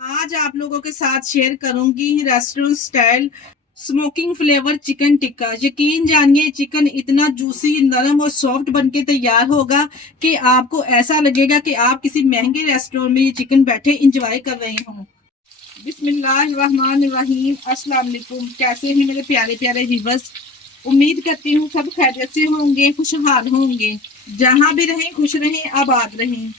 आज आप लोगों के साथ शेयर करूंगी restaurant style smoking flavour chicken tikka. यकीन जानिए चिकन इतना जूसी, नरम और सॉफ्ट बनके तैयार होगा कि आपको ऐसा लगेगा कि आप किसी महंगे रेस्टोरेंट में ये चिकन बैठे इंजॉय कर रहे हों। बिस्मिल्लाहिर्रहमानिर्रहीम। अस्सलाम वालेकुम। कैसे हैं मेरे प्यारे प्यारे व्यूअर्स? उम्मीद करती हूँ सब खैरियत से होंगे, खुशहाल होंगे। जहाँ भी रहें खुश रहें, आबाद रहें।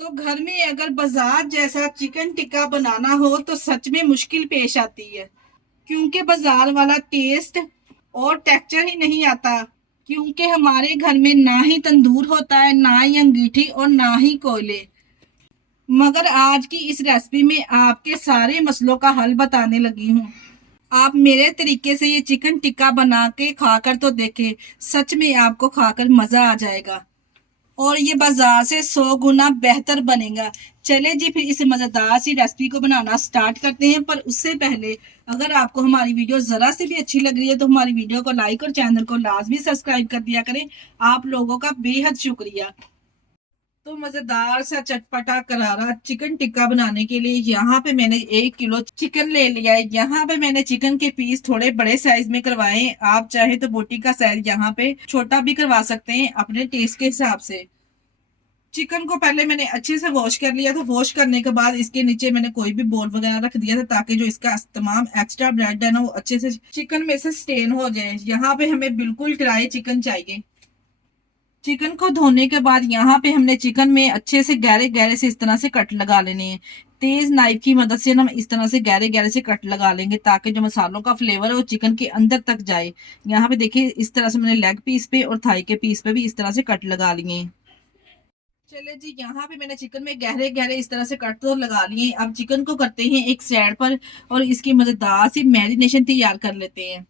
तो घर में अगर बाजार जैसा चिकन टिक्का बनाना हो तो सच में मुश्किल पेश आती है, क्योंकि बाजार वाला टेस्ट और टेक्सचर ही नहीं आता। क्योंकि हमारे घर में ना ही तंदूर होता है, ना ही अंगीठी और ना ही कोयले। मगर आज की इस रेसिपी में आपके सारे मसलों का हल बताने लगी हूँ। आप मेरे तरीके से ये चिकन टिक्का बना के खाकर तो देखें, सच में आपको खाकर मजा आ जाएगा और ये बाजार से 100 गुना बेहतर बनेगा। चले जी फिर इस मजेदार सी रेसिपी को बनाना स्टार्ट करते हैं। पर उससे पहले अगर आपको हमारी वीडियो जरा सी भी अच्छी लग रही है तो हमारी वीडियो को लाइक और चैनल को लाजमी सब्सक्राइब कर दिया करें। आप लोगों का बेहद शुक्रिया। तो मजेदार सा चटपटा करारा चिकन टिक्का बनाने के लिए यहाँ पे मैंने 1 किलो चिकन ले लिया है। यहाँ पे मैंने चिकन के पीस थोड़े बड़े साइज में करवाए हैं। आप चाहे तो बोटी का साइज यहाँ पे छोटा भी करवा सकते हैं अपने टेस्ट के हिसाब से। चिकन को पहले मैंने अच्छे से वॉश कर लिया था। वॉश करने के बाद इसके नीचे मैंने कोई भी बोल वगैरह रख दिया था ताकि जो इसका तमाम एक्स्ट्रा ब्लड है ना वो अच्छे से चिकन में से स्टेन हो जाए। यहाँ पे हमें बिल्कुल ड्राई चिकन चाहिए। चिकन को धोने के बाद यहाँ पे हमने चिकन में अच्छे से गहरे गहरे से इस तरह से कट लगा लेने हैं। तेज नाइफ की मदद से हम इस तरह से गहरे गहरे से कट लगा लेंगे ताकि जो मसालों का फ्लेवर है वो चिकन के अंदर तक जाए। यहाँ पे देखिए इस तरह से मैंने लेग पीस पे और थाई के पीस पे भी इस तरह से कट लगा लिए हैं। चले जी यहाँ पे मैंने चिकन में गहरे गहरे इस तरह से कट तो लगा लिए। अब चिकन को करते हैं एक साइड पर और इसकी मजेदार सी मैरिनेशन तैयार कर लेते हैं।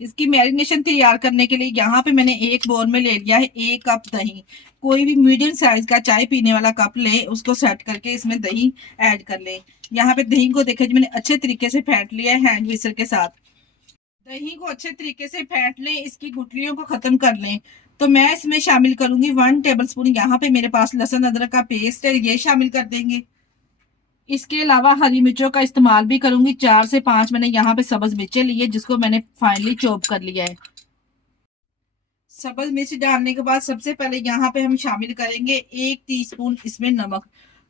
इसकी मैरिनेशन तैयार करने के लिए यहाँ पे मैंने एक बोल में ले लिया है 1 कप दही। कोई भी मीडियम साइज का चाय पीने वाला कप ले, उसको सेट करके इसमें दही ऐड कर ले। यहाँ पे दही को देखे मैंने अच्छे तरीके से फेंट लिया है हैंड विस्कर के साथ। दही को अच्छे तरीके से फेंट लें, इसकी गुठलियों को खत्म कर लें। तो मैं इसमें शामिल करूंगी 1 टेबल स्पून। यहाँ पे मेरे पास लहसुन अदरक का पेस्ट है, ये शामिल कर देंगे। इसके अलावा हरी मिर्चों का इस्तेमाल भी करूंगी। 4 से 5 मैंने यहाँ पे सब्ज मिर्चें ली है जिसको मैंने फाइनली चॉप कर लिया है। सब्ज मिर्च डालने के बाद सबसे पहले यहाँ पे हम शामिल करेंगे 1 टीस्पून इसमें नमक।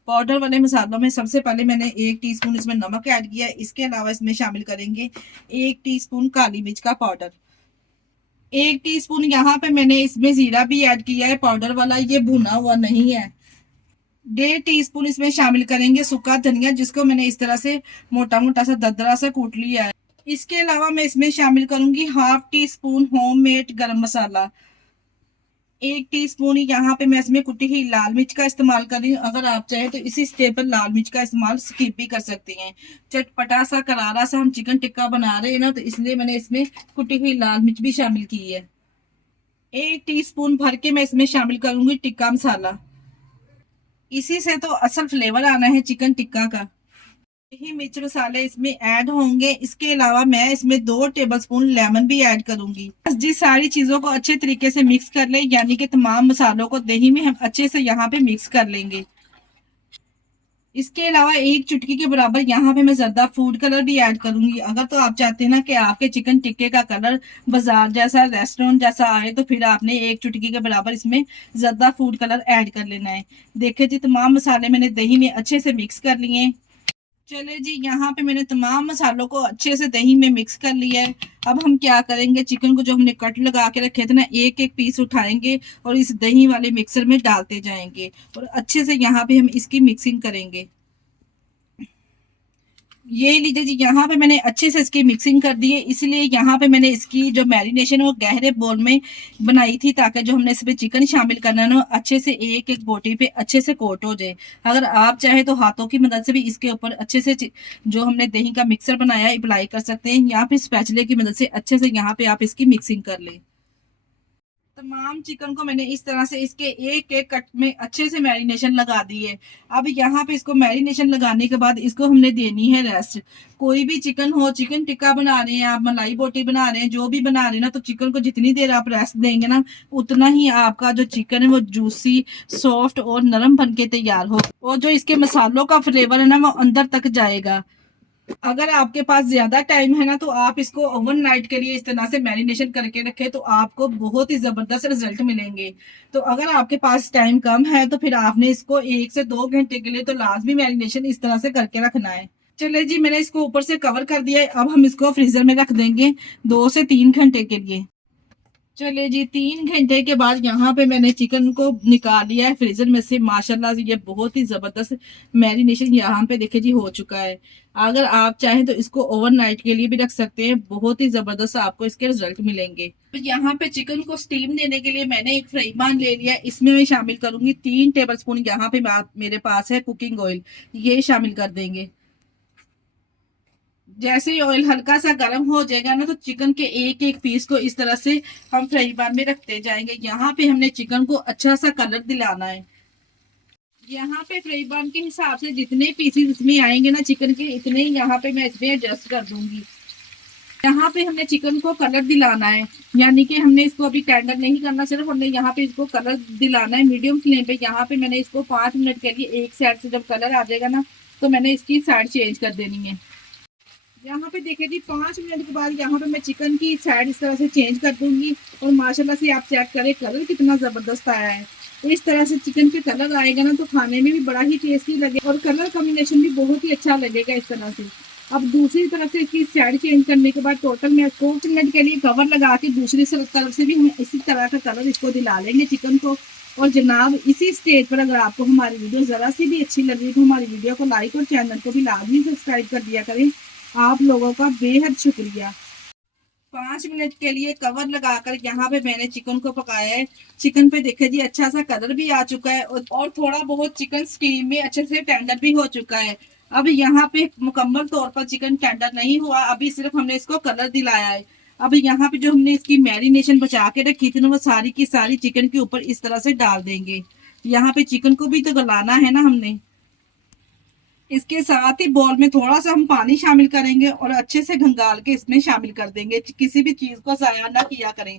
पाउडर वाले मसालों में सबसे पहले मैंने 1 टीस्पून इसमें नमक ऐड किया है। इसके अलावा इसमें शामिल करेंगे 1 टीस्पून काली मिर्च का पाउडर। 1 टीस्पून यहाँ पे मैंने इसमें जीरा भी ऐड किया है, पाउडर वाला, ये भुना हुआ नहीं है। 1.5 टीस्पून इसमें शामिल करेंगे सूखा धनिया, जिसको मैंने इस तरह से मोटा मोटा सा दरदरा सा कूट लिया है। इसके अलावा मैं इसमें शामिल करूंगी 1/2 टीस्पून होममेड गरम मसाला। 1 टीस्पून यहाँ पे मैं इसमें कुटी हुई लाल मिर्च का इस्तेमाल कर रही हूँ। अगर आप चाहे तो इसी स्टेप पर लाल मिर्च का इस्तेमाल स्किप भी कर सकते हैं। चटपटा सा करारा सा हम चिकन टिक्का बना रहे हैं ना, तो इसलिए मैंने इसमें कुटी हुई लाल मिर्च भी शामिल की है। 1 टीस्पून भर के मैं इसमें शामिल करूंगी टिक्का मसाला। इसी से तो असल फ्लेवर आना है चिकन टिक्का का। यही मिर्च मसाले इसमें ऐड होंगे। इसके अलावा मैं इसमें 2 टेबल स्पून लेमन भी ऐड करूंगी। बस जी सारी चीजों को अच्छे तरीके से मिक्स कर ले, यानी कि तमाम मसालों को दही में हम अच्छे से यहाँ पे मिक्स कर लेंगे। इसके अलावा 1 चुटकी के बराबर यहाँ पे मैं जर्दा फूड कलर भी ऐड करूंगी। अगर तो आप चाहते हैं ना कि आपके चिकन टिक्के का कलर बाजार जैसा, रेस्टोरेंट जैसा आए, तो फिर आपने 1 चुटकी के बराबर इसमें जर्दा फूड कलर ऐड कर लेना है। देखिए जी तमाम मसाले मैंने दही में अच्छे से मिक्स कर लिए। चले जी यहाँ पे मैंने तमाम मसालों को अच्छे से दही में मिक्स कर लिया है। अब हम क्या करेंगे, चिकन को जो हमने कट लगा के रखे थे ना, एक एक पीस उठाएंगे और इस दही वाले मिक्सर में डालते जाएंगे और अच्छे से यहाँ पे हम इसकी मिक्सिंग करेंगे। ये लीजिए जी यहाँ पे मैंने अच्छे से इसकी मिक्सिंग कर दी है। इसलिए यहाँ पे मैंने इसकी जो मैरिनेशन है वो गहरे बोल में बनाई थी ताकि जो हमने इसमें चिकन शामिल करना है ना अच्छे से एक एक बोटी पे अच्छे से कोट हो जाए। अगर आप चाहे तो हाथों की मदद से भी इसके ऊपर अच्छे से जो हमने दही का मिक्सर बनाया है अप्लाई कर सकते हैं, या फिर स्पैचुले की मदद से अच्छे से यहाँ पे आप इसकी मिक्सिंग कर लें। तमाम चिकन को मैंने इस तरह से इसके एक एक कट में अच्छे से मैरिनेशन लगा दी है। अब यहाँ पे इसको मैरिनेशन लगाने के बाद इसको हमने देनी है रेस्ट। कोई भी चिकन हो, चिकन टिक्का बना रहे हैं आप, मलाई बोटी बना रहे हैं, जो भी बना रहे हैं ना, तो चिकन को जितनी देर आप रेस्ट देंगे ना, उतना ही आपका जो चिकन है वो जूसी, सॉफ्ट और नरम बन के तैयार हो, और जो इसके मसालों का फ्लेवर है ना वो अंदर तक जाएगा। अगर आपके पास ज्यादा टाइम है ना, तो आप इसको ओवरनाइट के लिए इस तरह से मैरिनेशन करके रखें, तो आपको बहुत ही जबरदस्त रिजल्ट मिलेंगे। तो अगर आपके पास टाइम कम है तो फिर आपने इसको 1 से 2 घंटे के लिए तो लाजमी मैरिनेशन इस तरह से करके रखना है। चले जी, मैंने इसको ऊपर से कवर कर दिया है। अब हम इसको फ्रीजर में रख देंगे 2 से 3 घंटे के लिए। चले जी, 3 घंटे के बाद यहाँ पे मैंने चिकन को निकाल लिया है फ्रीजर में से। माशाल्लाह से ये बहुत ही जबरदस्त मैरिनेशन यहाँ पे देखे जी हो चुका है। अगर आप चाहें तो इसको ओवरनाइट के लिए भी रख सकते हैं, बहुत ही जबरदस्त आपको इसके रिजल्ट मिलेंगे। तो यहाँ पे चिकन को स्टीम देने के लिए मैंने एक फ्राई पैन ले लिया। इसमें मैं शामिल करूंगी 3 टेबल स्पून यहाँ पे मेरे पास है कुकिंग ऑयल, ये शामिल कर देंगे। जैसे ही ऑयल हल्का सा गर्म हो जाएगा ना, तो चिकन के एक एक पीस को इस तरह से हम फ्राई पैन में रखते जाएंगे। यहाँ पे हमने चिकन को अच्छा सा कलर दिलाना है। यहाँ पे फ्राई पैन के हिसाब से जितने पीसेस इसमें आएंगे ना चिकन के, इतने ही यहाँ पे मैं इसमें एडजस्ट कर दूंगी। यहाँ पे हमने चिकन को कलर दिलाना है, यानी कि हमने इसको अभी टेंडर नहीं करना, सिर्फ हमने यहाँ पे इसको कलर दिलाना है मीडियम फ्लेम पे। यहाँ पे मैंने इसको 5 मिनट के लिए एक साइड से जब कलर आ जाएगा ना, तो मैंने इसकी साइड चेंज कर देनी है। यहाँ पे देखिए जी, 5 मिनट के बाद यहाँ पे मैं चिकन की साइड इस तरह से चेंज कर दूंगी, और माशाल्लाह से आप चेक करें कलर कितना जबरदस्त आया है। तो इस तरह से चिकन के कलर आएगा ना, तो खाने में भी बड़ा ही टेस्टी लगेगा, और कलर कॉम्बिनेशन भी बहुत ही अच्छा लगेगा इस तरह से। अब दूसरी तरफ से इसकी साइड चेंज करने के बाद टोटल मैं इसको 5 मिनट के लिए कवर लगा के दूसरी तरफ से भी हम इसी तरह का कलर इसको दिला लेंगे चिकन को। और जनाब, इसी स्टेज पर अगर आपको हमारी वीडियो जरा सी भी अच्छी लगी तो हमारी वीडियो को लाइक और चैनल को भी लाजमी सब्सक्राइब कर दिया करें। आप लोगों का बेहद शुक्रिया। 5 मिनट के लिए कवर लगाकर यहाँ पे मैंने चिकन को पकाया है। चिकन पे देखे जी अच्छा सा कलर भी आ चुका है, और थोड़ा बहुत चिकन स्टीम में अच्छे से टेंडर भी हो चुका है। अब यहाँ पे मुकम्मल तौर पर चिकन टेंडर नहीं हुआ, अभी सिर्फ हमने इसको कलर दिलाया है। अब यहाँ पे जो हमने इसकी मैरिनेशन बचा के रखी थी ना, वो सारी की सारी चिकन के ऊपर इस तरह से डाल देंगे। यहाँ पे चिकन को भी तो गलाना है ना हमने। इसके साथ ही बॉल में थोड़ा सा हम पानी शामिल करेंगे और अच्छे से घंगाल के इसमें शामिल कर देंगे। किसी भी चीज को जाया ना किया करें।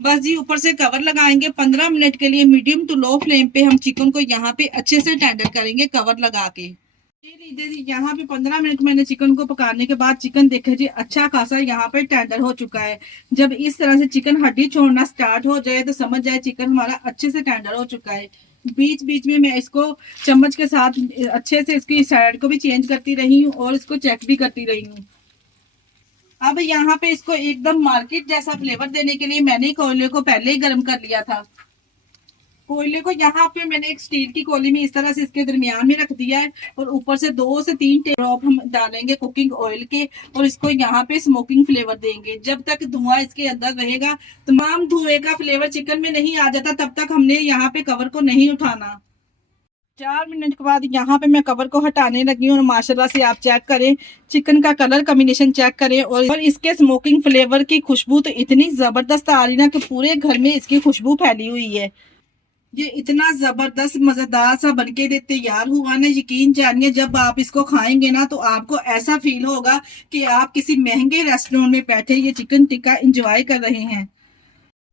बस जी, ऊपर से कवर लगाएंगे। 15 मिनट के लिए मीडियम टू लो फ्लेम पे हम चिकन को यहाँ पे अच्छे से टेंडर करेंगे कवर लगा के। ये लीजिए जी, यहाँ पे 15 मिनट मैंने चिकन को पकाने के बाद चिकन देखे जी अच्छा खासा यहाँ पे टेंडर हो चुका है। जब इस तरह से चिकन हड्डी छोड़ना स्टार्ट हो जाए तो समझ जाए चिकन हमारा अच्छे से टेंडर हो चुका है। बीच बीच में मैं इसको चम्मच के साथ अच्छे से इसकी साइड को भी चेंज करती रही हूँ और इसको चेक भी करती रही हूँ। अब यहाँ पे इसको एकदम मार्केट जैसा फ्लेवर देने के लिए मैंने कोयले को पहले ही गर्म कर लिया था। कोयले को यहाँ पे मैंने एक स्टील की कोली में इस तरह से इसके दरमियान में रख दिया है, और ऊपर से 2 से 3 ड्रॉप हम डालेंगे कुकिंग ऑयल के, और इसको यहाँ पे स्मोकिंग फ्लेवर देंगे। जब तक धुआं इसके अंदर रहेगा, तमाम धुएं का फ्लेवर चिकन में नहीं आ जाता, तब तक हमने यहाँ पे कवर को नहीं उठाना। 4 मिनट के बाद यहाँ पे मैं कवर को हटाने लगी हूँ, और माशाल्लाह से आप चेक करें चिकन का कलर कॉम्बिनेशन चेक करें, और इसके स्मोकिंग फ्लेवर की खुशबू तो इतनी जबरदस्त आ रही ना कि पूरे घर में इसकी खुशबू फैली हुई है। ये इतना जबरदस्त मजेदार सा बनके तैयार हुआ ना, यकीन जानिए जब आप इसको खाएंगे ना, तो आपको ऐसा फील होगा कि आप किसी महंगे रेस्टोरेंट में बैठे ये चिकन टिक्का एंजॉय कर रहे हैं।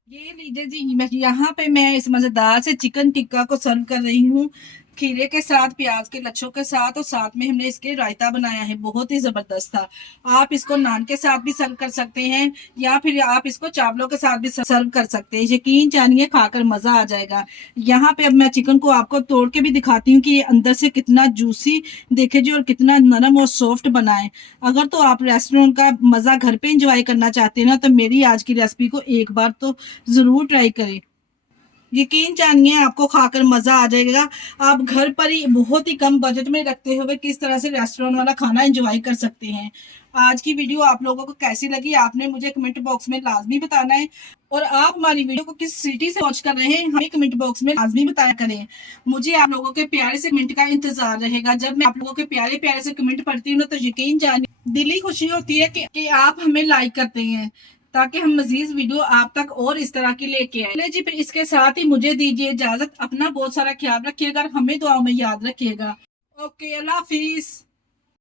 ये लीजिए जी, यहाँ पे मैं इस मजेदार से चिकन टिक्का को सर्व कर रही हूँ, खीरे के साथ, प्याज के लच्छों के साथ, और साथ में हमने इसके रायता बनाया है, बहुत ही जबरदस्त था। आप इसको नान के साथ भी सर्व कर सकते हैं, या फिर आप इसको चावलों के साथ भी सर्व कर सकते हैं। यकीन जानिए खाकर मजा आ जाएगा। यहाँ पे अब मैं चिकन को आपको तोड़ के भी दिखाती हूँ कि ये अंदर से कितना जूसी देखे जी, और कितना नरम और सॉफ्ट बना है। अगर तो आप रेस्टोरेंट का मजा घर पे इंजॉय करना चाहते हैं ना, तो मेरी आज की रेसिपी को एक बार तो जरूर ट्राई करें। यकीन जानिए आपको खाकर मजा आ जाएगा। आप घर पर ही बहुत ही कम बजट में रखते हुए किस तरह से रेस्टोरेंट वाला खाना एंजॉय कर सकते हैं। आज की वीडियो आप लोगों को कैसी लगी आपने मुझे कमेंट बॉक्स में लाजमी बताना है, और आप हमारी वीडियो को किस सिटी से वॉच कर रहे हैं हमें कमेंट बॉक्स में लाजमी बताया करें। मुझे आप लोगों के प्यारे से कमेंट का इंतजार रहेगा। जब मैं आप लोगों के प्यारे प्यारे से कमेंट पढ़ती हूँ ना, तो यकीन जानिए दिली खुशी होती है कि आप हमें लाइक करते हैं। ताकि हम मजीद वीडियो आप तक और इस तरह की लेके आए। जी फिर इसके साथ ही मुझे दीजिए इजाजत। अपना बहुत सारा ख्याल रखिएगा, हमें दुआओं में याद रखिएगा। ओके, अल्लाह हाफिज।